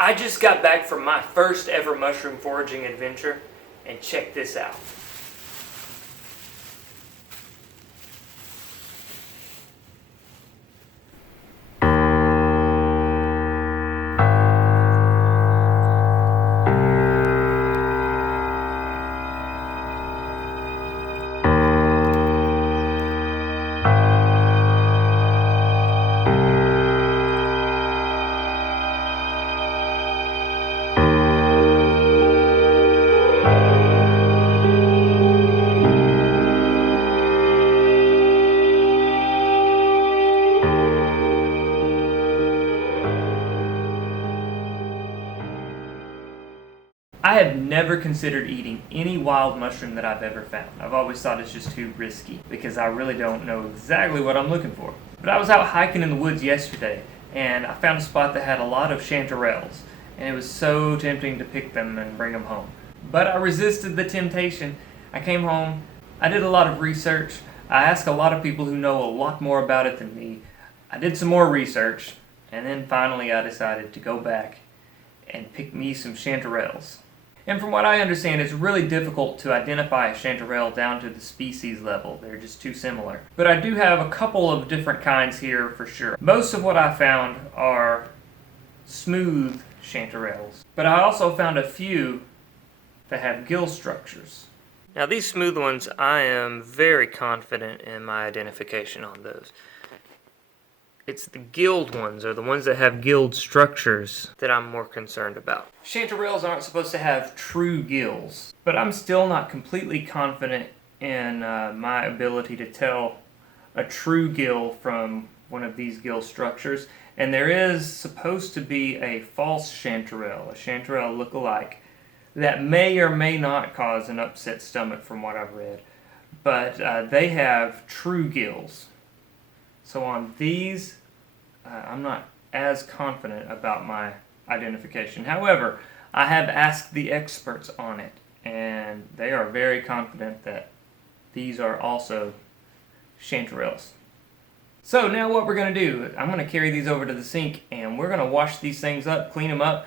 I just got back from my first ever mushroom foraging adventure, and check this out. I have never considered eating any wild mushroom that I've ever found. I've always thought it's just too risky because I really don't know exactly what I'm looking for. But I was out hiking in the woods yesterday and I found a spot that had a lot of chanterelles, and it was so tempting to pick them and bring them home. But I resisted the temptation. I came home, I did a lot of research, I asked a lot of people who know a lot more about it than me. I did some more research, and then finally I decided to go back and pick me some chanterelles. And from what I understand, it's really difficult to identify a chanterelle down to the species level. They're just too similar. But I do have a couple of different kinds here for sure. Most of what I found are smooth chanterelles, but I also found a few that have gill structures. Now these smooth ones, I am very confident in my identification on those. It's the gilled ones, or the ones that have gilled structures, that I'm more concerned about. Chanterelles aren't supposed to have true gills, but I'm still not completely confident in my ability to tell a true gill from one of these gill structures. And there is supposed to be a false chanterelle, a chanterelle look-alike, that may or may not cause an upset stomach from what I've read. But they have true gills. So on these, I'm not as confident about my identification. However, I have asked the experts on it, and they are very confident that these are also chanterelles. So now what we're going to do, I'm going to carry these over to the sink, and we're going to wash these things up, clean them up.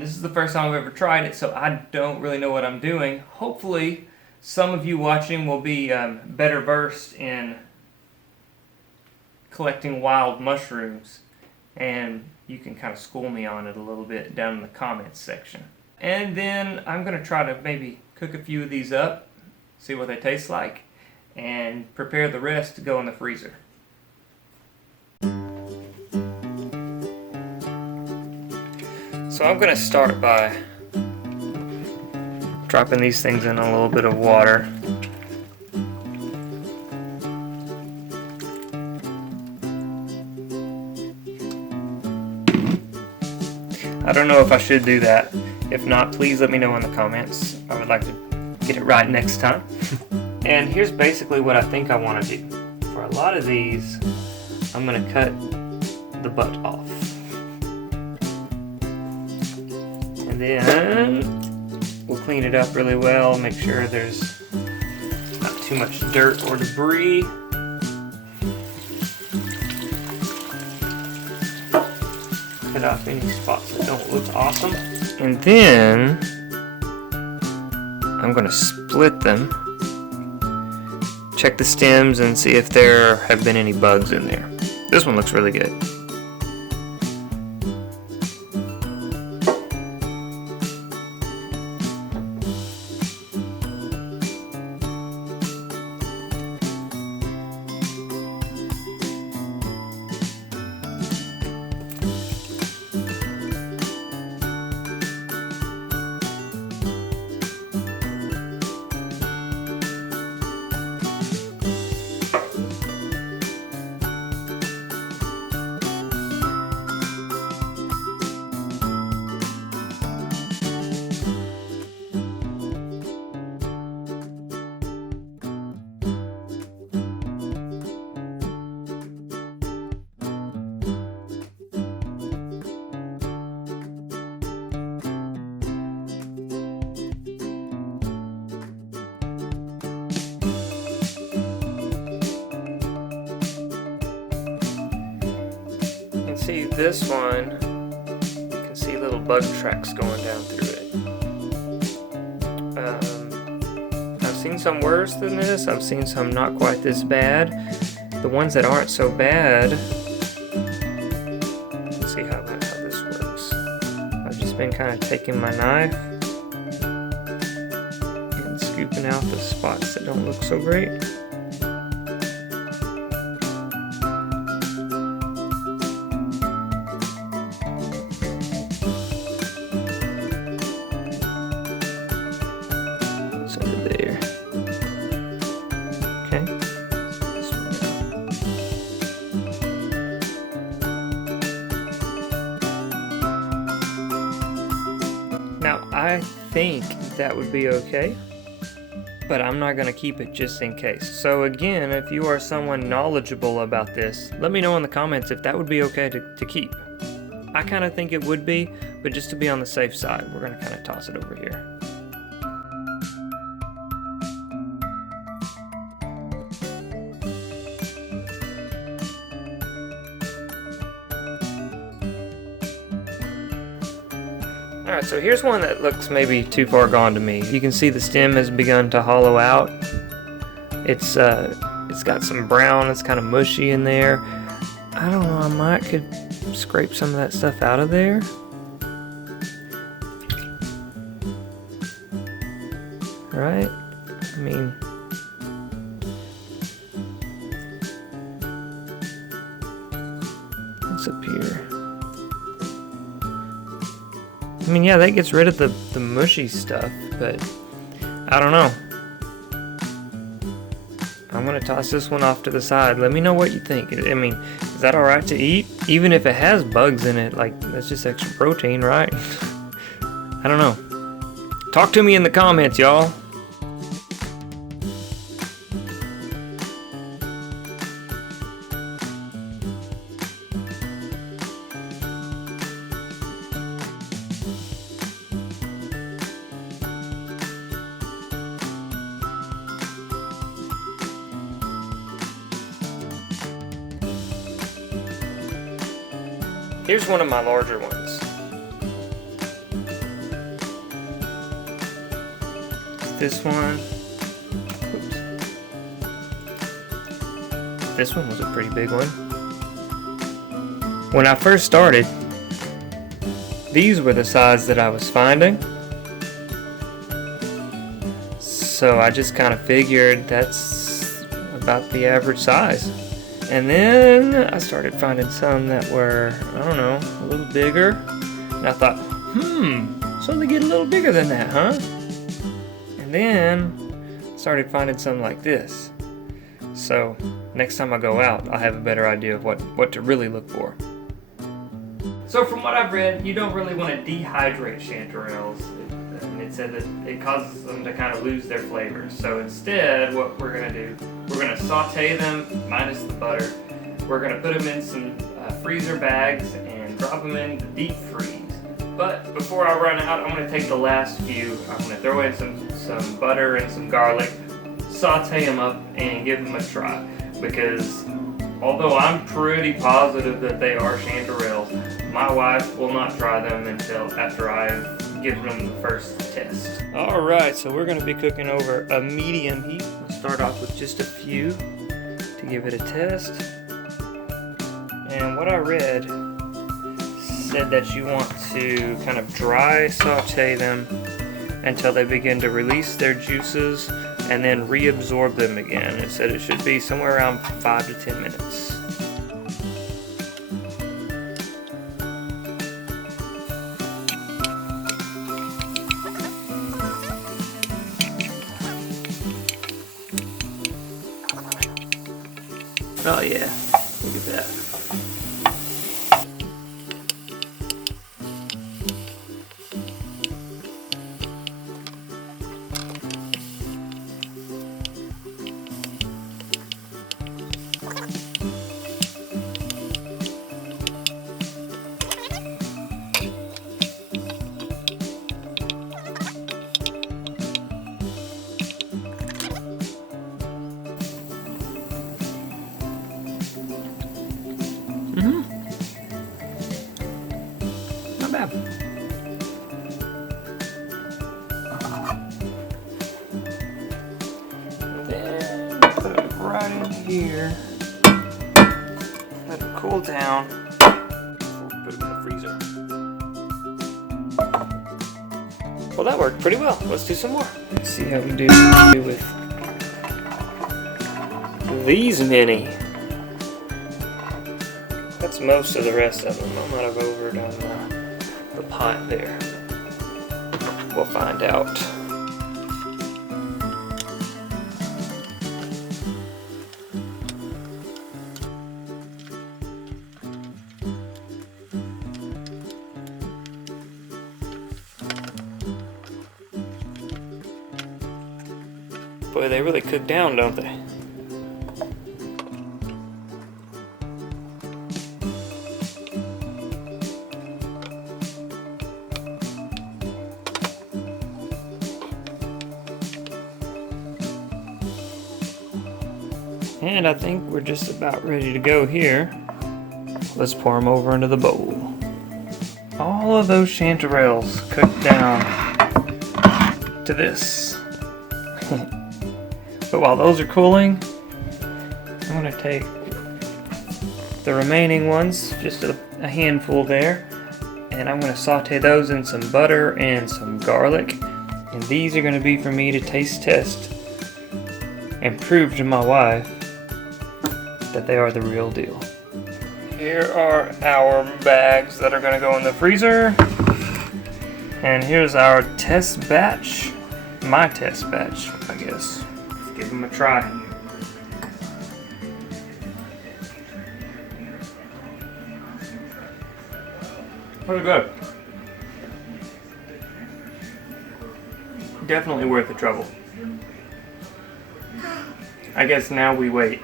This is the first time I've ever tried it, so I don't really know what I'm doing. Hopefully, some of you watching will be better versed in collecting wild mushrooms, and you can kind of school me on it a little bit down in the comments section. And then I'm going to try to maybe cook a few of these up, see what they taste like, and prepare the rest to go in the freezer. So I'm going to start by dropping these things in a little bit of water. I don't know if I should do that. If not, please let me know in the comments. I would like to get it right next time. And here's basically what I think I want to do. For a lot of these, I'm going to cut the butt off. And then we'll clean it up really well, make sure there's not too much dirt or debris. Cut off any spots that don't look awesome. And then I'm going to split them. Check the stems and see if there have been any bugs in there. This one looks really good. See this one, you can see little bug tracks going down through it. I've seen some worse than this. I've seen some not quite this bad. The ones that aren't so bad, let's see how this works. I've just been kind of taking my knife and scooping out the spots that don't look so great. There. Okay. Now I think that would be okay, but I'm not going to keep it just in case. So again, if you are someone knowledgeable about this, let me know in the comments if that would be okay to keep. I kind of think it would be, but just to be on the safe side, we're going to kind of toss it over here. Alright, so here's one that looks maybe too far gone to me. You can see the stem has begun to hollow out. It's got some brown, it's kind of mushy in there. I don't know, I could scrape some of that stuff out of there. Right? I mean, what's up here? I mean, yeah, that gets rid of the mushy stuff, but I don't know. I'm gonna toss this one off to the side. Let me know what you think. I mean, is that alright to eat? Even if it has bugs in it, like, that's just extra protein, right? I don't know. Talk to me in the comments, y'all. Here's one of my larger ones. This one. Oops. This one was a pretty big one. When I first started, these were the size that I was finding. So I just kind of figured that's about the average size. And then I started finding some that were, I don't know, a little bigger. And I thought, so they get a little bigger than that, huh? And then I started finding some like this. So next time I go out, I'll have a better idea of what to really look for. So from what I've read, you don't really want to dehydrate chanterelles. It said that it causes them to kind of lose their flavors. So instead, what we're going to do, we're going to saute them minus the butter. We're going to put them in some freezer bags and drop them in the deep freeze. But before I run out, I'm going to take the last few. I'm going to throw in some butter and some garlic, saute them up, and give them a try. Because although I'm pretty positive that they are chanterelles, my wife will not try them until after I've given them the first test. Alright, so we're going to be cooking over a medium heat. We'll start off with just a few to give it a test. And what I read said that you want to kind of dry saute them until they begin to release their juices and then reabsorb them again. It said it should be somewhere around 5 to 10 minutes. Oh yeah, look at that. Not bad. here. Let them cool down. Put them in the freezer. Well, that worked pretty well. Let's do some more. Let's see how we do with these mini. That's most of the rest of them. I might have overdone the pot there. We'll find out. Boy, they really cook down, don't they? And I think we're just about ready to go here. Let's pour them over into the bowl. All of those chanterelles cooked down to this. But while those are cooling, I'm going to take the remaining ones, just a handful there, and I'm going to saute those in some butter and some garlic. And these are going to be for me to taste test and prove to my wife that they are the real deal. Here are our bags that are going to go in the freezer. And here's our test batch. My test batch, I guess. Let's give them a try. Pretty good. Definitely worth the trouble. I guess now we wait.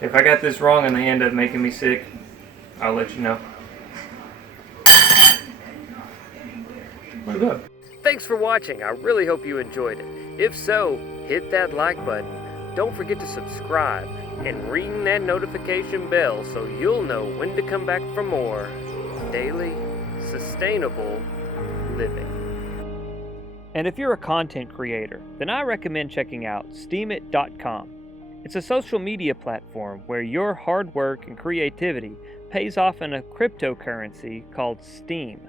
If I got this wrong and they end up making me sick, I'll let you know. Pretty good. Thanks for watching. I really hope you enjoyed it. If so, hit that like button. Don't forget to subscribe and ring that notification bell so you'll know when to come back for more daily, sustainable living. And if you're a content creator, then I recommend checking out steemit.com. It's a social media platform where your hard work and creativity pays off in a cryptocurrency called Steem.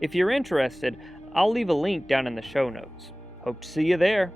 If you're interested, I'll leave a link down in the show notes. Hope to see you there.